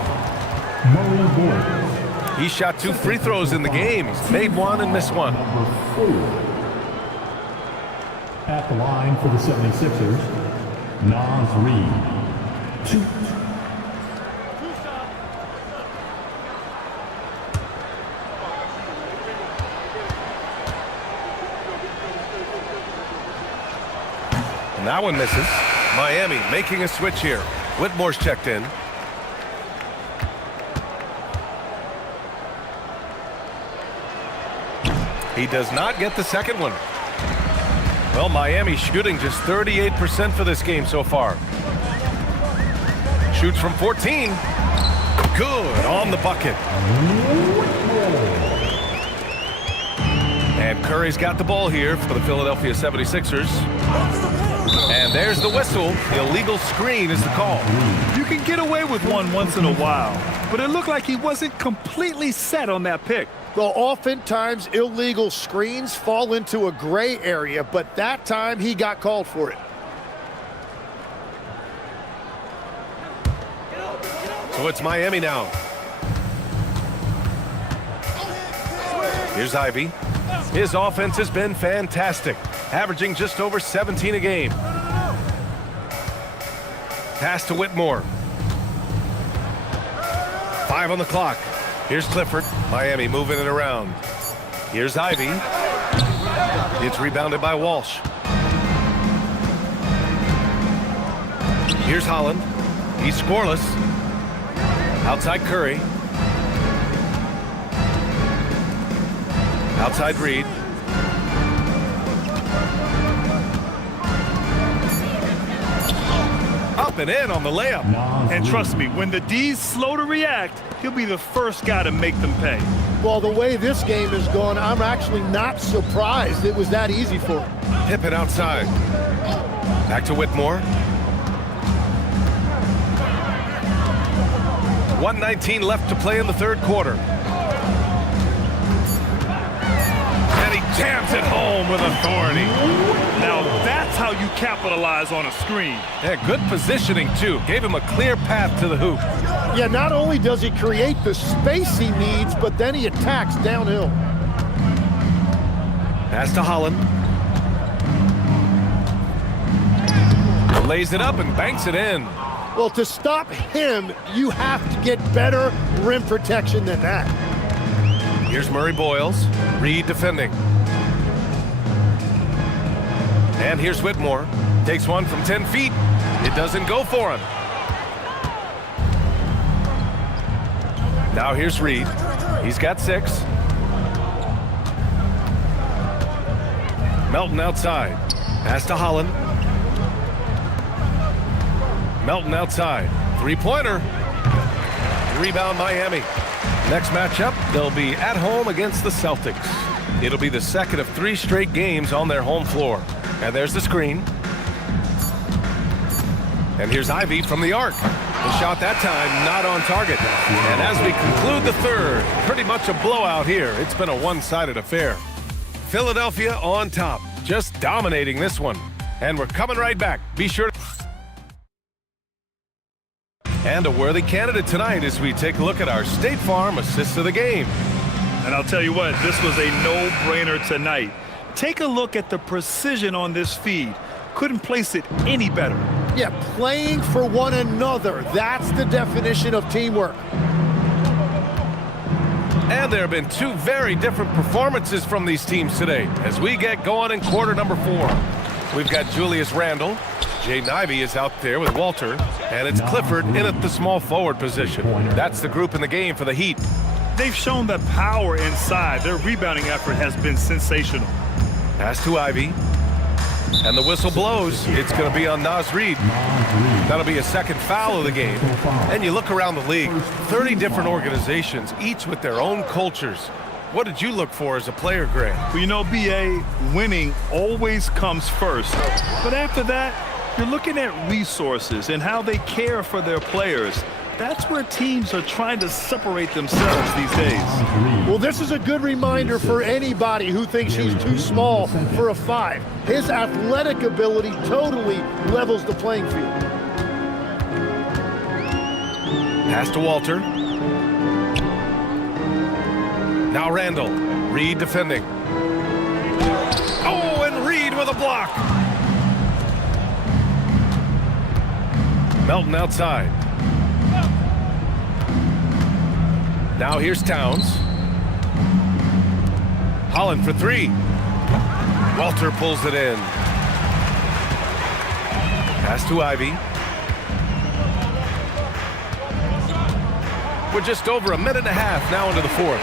Murray Boyles. He shot 2 free throws in the game. He's made 1 and missed 1. Number 4. At the line for the 76ers, Naz Reid. 2. And that one misses. Miami making a switch here. Whitmore's checked in. He does not get the second one. Well, Miami shooting just 38% for this game so far. Shoots from 14. Good on the bucket. And Curry's got the ball here for the Philadelphia 76ers. And there's the whistle. Illegal screen is the call. You can get away with one once in a while, but it looked like he wasn't completely set on that pick. Well, oftentimes illegal screens fall into a gray area, but that time he got called for it. So it's Miami now. Here's Ivy. His offense has been fantastic, averaging just over 17 a game. Pass to Whitmore. 5 on the clock. Here's Clifford. Miami moving it around. Here's Ivy. It's rebounded by Walsh. Here's Holland. He's scoreless. Outside Curry. Outside Reed. Up and in on the layup. And trust me, when the D's slow to react, he'll be the first guy to make them pay. Well, the way this game has gone, I'm actually not surprised it was that easy for him. Pippen outside. Back to Whitmore. 1:19 left to play in the third quarter. And he jams it home with authority. Now that's how you capitalize on a screen. Yeah, good positioning, too. Gave him a clear path to the hoop. Yeah, not only does he create the space he needs, but then he attacks downhill. Pass to Holland. Lays it up and banks it in. Well, to stop him, you have to get better rim protection than that. Here's Murray Boyles. Reed defending. And here's Whitmore. Takes one from 10 feet. It doesn't go for him. Now here's Reed. He's got 6. Melton outside. Pass to Holland. Melton outside. Three-pointer. Rebound Miami. Next matchup, they'll be at home against the Celtics. It'll be the second of 3 straight games on their home floor. And there's the screen. And here's Ivy from the arc. The shot that time not on target. And as we conclude the third, pretty much a blowout here. It's been a one-sided affair. Philadelphia on top, just dominating this one. And we're coming right back. Be sure to... And a worthy candidate tonight as we take a look at our State Farm assist of the game. And I'll tell you what, this was a no-brainer tonight. Take a look at the precision on this feed. Couldn't place it any better. Yeah, playing for one another. That's the definition of teamwork. And there have been 2 very different performances from these teams today as we get going in quarter number 4. We've got Julius Randle. Jaden Ivey is out there with Walter. And it's Clifford in at the small forward position. That's the group in the game for the Heat. They've shown the power inside. Their rebounding effort has been sensational. Pass to Ivy. And the whistle blows. It's going to be on Naz Reid. That'll be a second foul of the game. And you look around the league, 30 different organizations, each with their own cultures. What did you look for as a player, Greg? Well, you know, B.A., winning always comes first. But after that, you're looking at resources and how they care for their players. That's where teams are trying to separate themselves these days. Well, this is a good reminder for anybody who thinks he's too small for a 5. His athletic ability totally levels the playing field. Pass to Walter. Now Randall. Reed defending. Oh, and Reed with a block. Melton outside. Now here's Towns. Holland for 3. Walter pulls it in. Pass to Ivy. We're just over a minute and a half now into the 4th.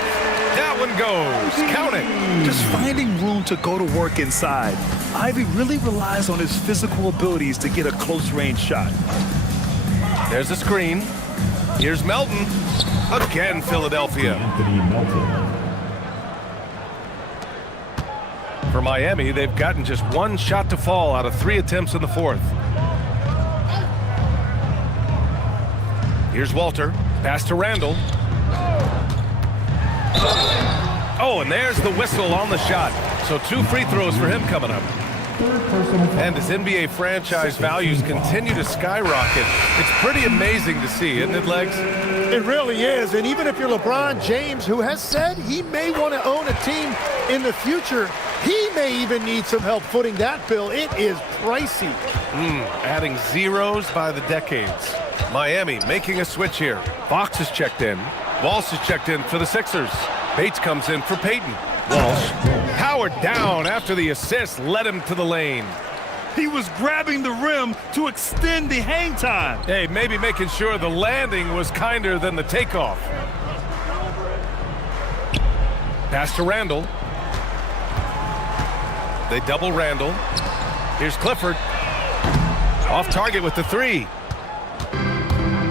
That one goes. Count it. Just finding room to go to work inside. Ivy really relies on his physical abilities to get a close-range shot. There's the screen. Here's Melton. Again, Philadelphia. For Miami, they've gotten just 1 shot to fall out of 3 attempts in the 4th. Here's Walter. Pass to Randall. Oh, and there's the whistle on the shot. So 2 free throws for him coming up. And as NBA franchise values continue to skyrocket, it's pretty amazing to see, isn't it, Legs? It really is. And even if you're LeBron James, who has said he may want to own a team in the future, he may even need some help footing that bill. It is pricey. Adding zeros by the decades. Miami making a switch here. Fox has checked in. Walsh has checked in for the Sixers. Bates comes in for Payton. Walsh powered down after the assist led him to the lane. He was grabbing the rim to extend the hang time. Hey, maybe making sure the landing was kinder than the takeoff. Pass to Randall. They double Randall. Here's Clifford. Off target with the 3.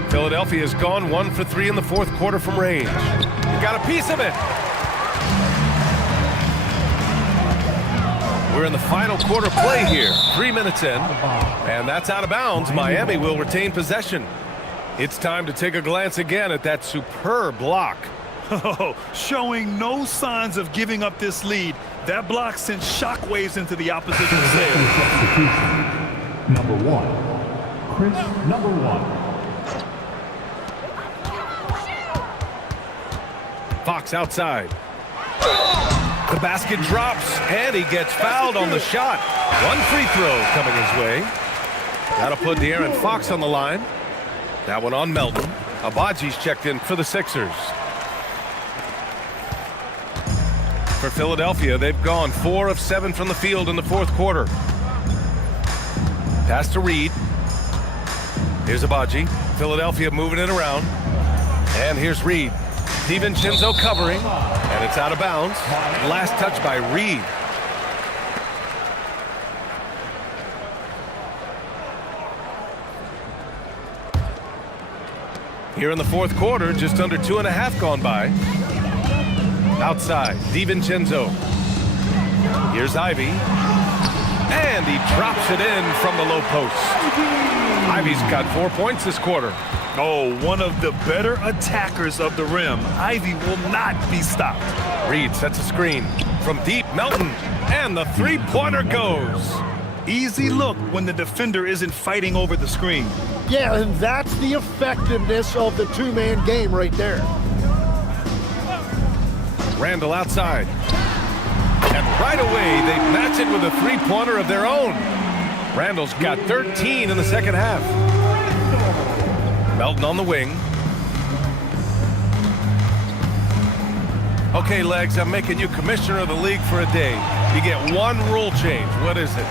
Philadelphia has gone 1 for 3 in the 4th quarter from range. Got a piece of it. We're in the final quarter play here. 3 minutes in. And that's out of bounds. Miami will retain possession. It's time to take a glance again at that superb block. Oh, showing no signs of giving up this lead. That block sent shockwaves into the opposition's sails. Number 1. Chris, number 1. Fox outside. The basket drops, and he gets fouled on the shot. 1 free throw coming his way. That'll put De'Aaron Fox on the line. That one on Melton. Abaji's checked in for the Sixers. For Philadelphia, they've gone 4 of 7 from the field in the fourth quarter. Pass to Reed. Here's Abaji. Philadelphia moving it around. And here's Reed. DiVincenzo covering. And it's out of bounds. Last touch by Reed. Here in the fourth quarter, just under 2.5 gone by. Outside, DiVincenzo. Here's Ivy. And he drops it in from the low post. Ivy's got 4 points this quarter. Oh, one of the better attackers of the rim. Ivy will not be stopped. Reed sets a screen. From deep, Melton. And the three-pointer goes. Easy look when the defender isn't fighting over the screen. Yeah, and that's the effectiveness of the two-man game right there. Randall outside. And right away, they match it with a three-pointer of their own. Randall's got 13 in the second half. Melton on the wing. Okay, Legs, I'm making you commissioner of the league for a day. You get one rule change. What is it?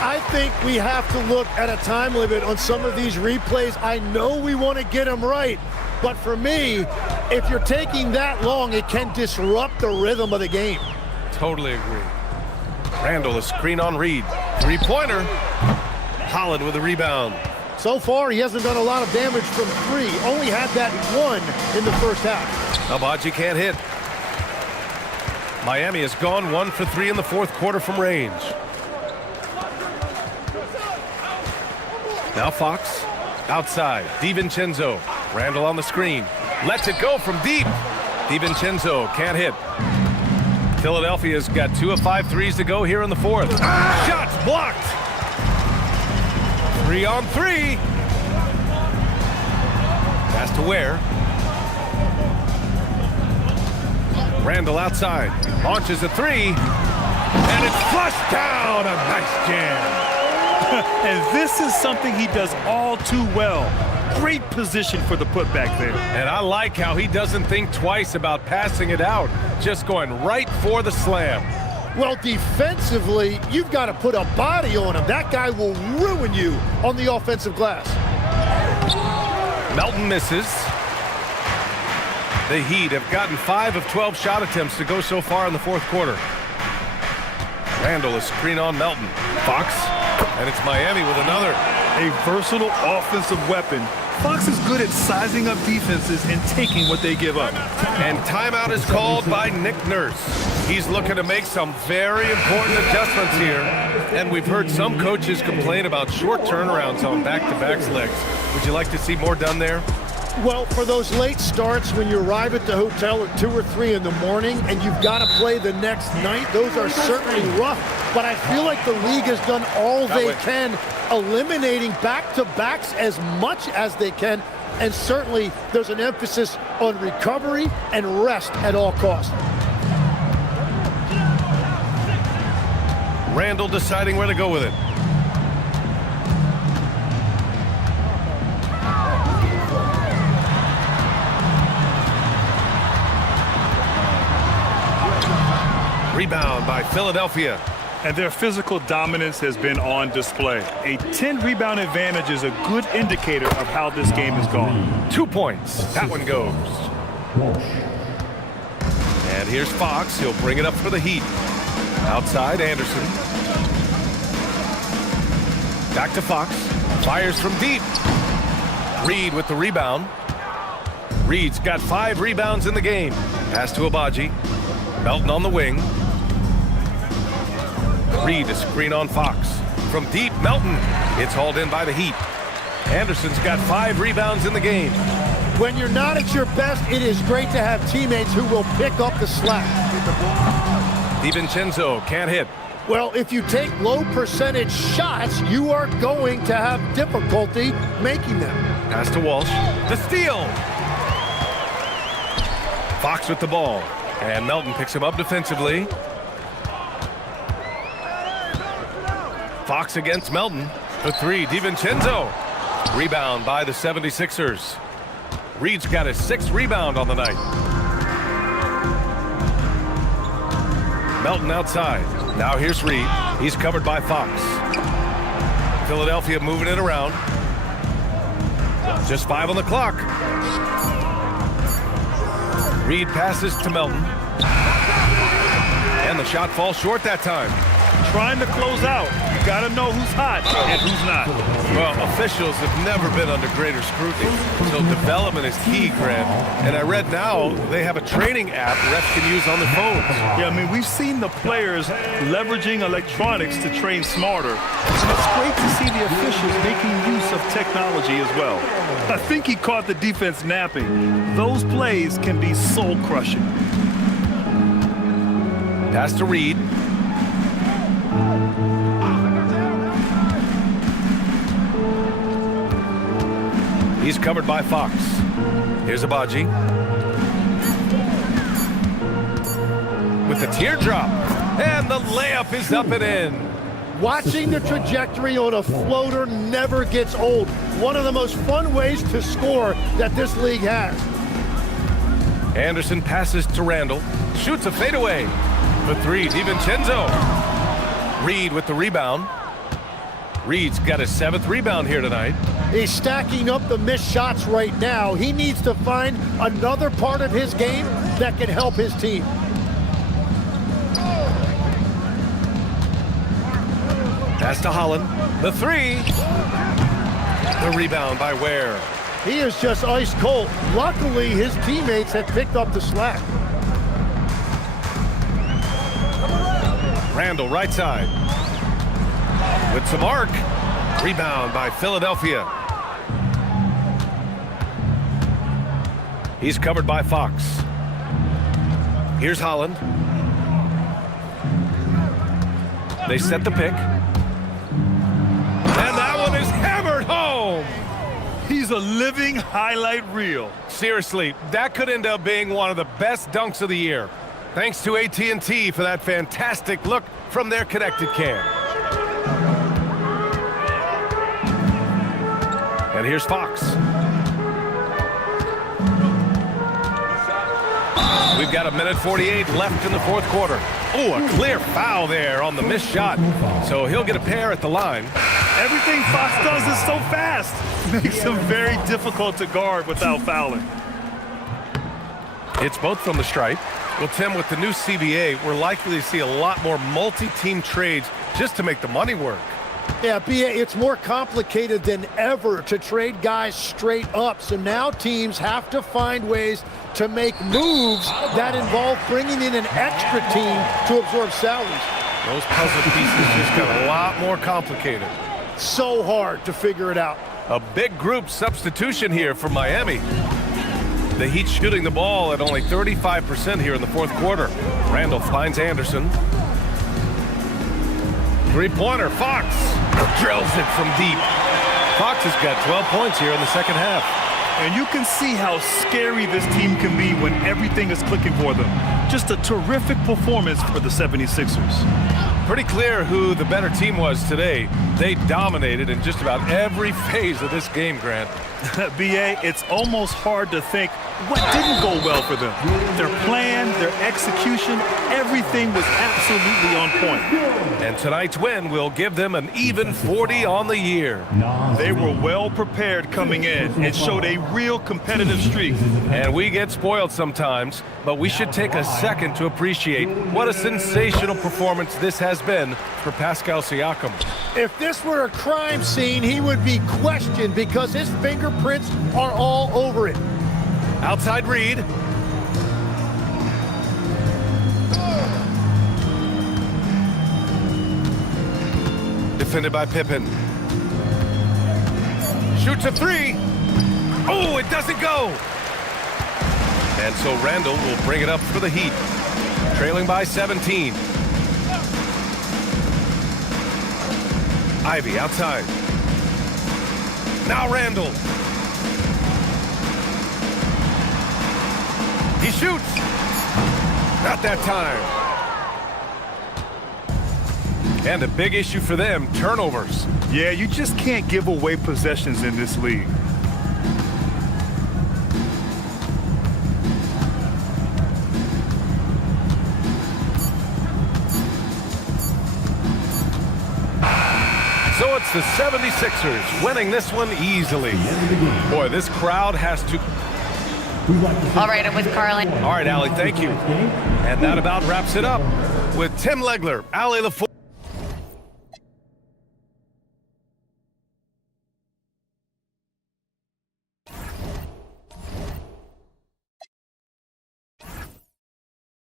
I think we have to look at a time limit on some of these replays. I know we want to get them right, but for me, if you're taking that long, it can disrupt the rhythm of the game. Totally agree. Randall, a screen on Reed. Three-pointer. Holland with a rebound. So far, he hasn't done a lot of damage from three. Only had that one in the first half. Abaji can't hit. Miami has gone 1 for 3 in the fourth quarter from range. Now Fox outside. DiVincenzo. Randall on the screen. Lets it go from deep. DiVincenzo can't hit. Philadelphia's got 2 of 5 threes to go here in the fourth. Shots blocked. 3 on 3. Pass to Ware. Randall outside. Launches a 3. And it's flushed down. A nice jam. And this is something he does all too well. Great position for the putback there. And I like how he doesn't think twice about passing it out. Just going right for the slam. Well, defensively, you've got to put a body on him. That guy will ruin you on the offensive glass. Melton misses. The Heat have gotten 5 of 12 shot attempts to go so far in the fourth quarter. Randall is screen on Melton. Fox. And it's Miami with another. A versatile offensive weapon. Fox is good at sizing up defenses and taking what they give up. And timeout is called by Nick Nurse. He's looking to make some very important adjustments here. And we've heard some coaches complain about short turnarounds on back-to-backs legs. Would you like to see more done there? Well, for those late starts when you arrive at the hotel at 2 or 3 in the morning and you've got to play the next night, those are certainly rough. But I feel like the league has done all they can, eliminating back-to-backs as much as they can. And certainly there's an emphasis on recovery and rest at all costs. Randall deciding where to go with it. Rebound by Philadelphia. And their physical dominance has been on display. A 10-rebound advantage is a good indicator of how this game is going. 2 points. That one goes. And here's Fox. He'll bring it up for the Heat. Outside, Anderson. Back to Fox. Fires from deep. Reed with the rebound. Reed's got 5 rebounds in the game. Pass to Abaji. Melton on the wing. Reed, a screen on Fox. From deep, Melton. It's hauled in by the Heat. Anderson's got 5 rebounds in the game. When you're not at your best, it is great to have teammates who will pick up the slack. DiVincenzo can't hit. Well, if you take low percentage shots, you are going to have difficulty making them. Pass to Walsh. The steal. Fox with the ball. And Melton picks him up defensively. Fox against Melton. For 3, DiVincenzo. Rebound by the 76ers. Reed's got his 6th rebound on the night. Melton outside. Now here's Reed. He's covered by Fox. Philadelphia moving it around. Just 5 on the clock. Reed passes to Melton. And the shot falls short that time. Trying to close out. You got to know who's hot and who's not. Well, officials have never been under greater scrutiny, so development is key, Grant. And I read now they have a training app refs can use on their phones. Yeah, I mean, we've seen the players leveraging electronics to train smarter. And it's great to see the officials making use of technology as well. I think he caught the defense napping. Those plays can be soul-crushing. Pass to Reed. He's covered by Fox. Here's Abaji. With the teardrop. And the layup is up and in. Watching the trajectory on a floater never gets old. One of the most fun ways to score that this league has. Anderson passes to Randall. Shoots a fadeaway. For 3, DiVincenzo. Reed with the rebound. Reed's got his 7th rebound here tonight. He's stacking up the missed shots right now. He needs to find another part of his game that can help his team. Pass to Holland. The 3. The rebound by Ware. He is just ice cold. Luckily, his teammates have picked up the slack. Randall right side. With some arc. Rebound by Philadelphia. He's covered by Fox. Here's Holland. They set the pick. And that one is hammered home. He's a living highlight reel. Seriously, that could end up being one of the best dunks of the year. Thanks to AT&T for that fantastic look from their connected cam. And here's Fox. We've got 1:48 left in the 4th quarter. Oh, a clear foul there on the missed shot. So he'll get a pair at the line. Everything Fox does is so fast. Makes him very difficult to guard without fouling. It's both from the stripe. Well, Tim, with the new CBA, we're likely to see a lot more multi-team trades just to make the money work. Yeah, BA, it's more complicated than ever to trade guys straight up. So now teams have to find ways to make moves that involve bringing in an extra team to absorb salaries. Those puzzle pieces just got a lot more complicated. So hard to figure it out. A big group substitution here for Miami. The Heat shooting the ball at only 35% here in the 4th quarter. Randall finds Anderson. Three-pointer, Fox drills it from deep. Fox has got 12 points here in the 2nd half. And you can see how scary this team can be when everything is clicking for them. Just a terrific performance for the 76ers. Pretty clear who the better team was today. They dominated in just about every phase of this game, Grant. BA, it's almost hard to think what didn't go well for them. Their plan, their execution, everything was absolutely on point. And tonight's win will give them an even 40 on the year. They were well prepared coming in and showed a real competitive streak. And we get spoiled sometimes, but we should take a second to appreciate what a sensational performance this has been for Pascal Siakam. If this were a crime scene, he would be questioned because his fingerprints are all over it. Outside Reed. Defended by Pippen. Shoots a 3. Oh, it doesn't go. And so Randall will bring it up for the Heat. Trailing by 17. Ivy outside. Now Randall. He shoots. Not that time. And a big issue for them, turnovers. Yeah, you just can't give away possessions in this league. So it's the 76ers winning this one easily. Boy, this crowd has to... All right, I'm with Carl. All right, Allie, thank you. And that about wraps it up. With Tim Legler, Allie LaFour.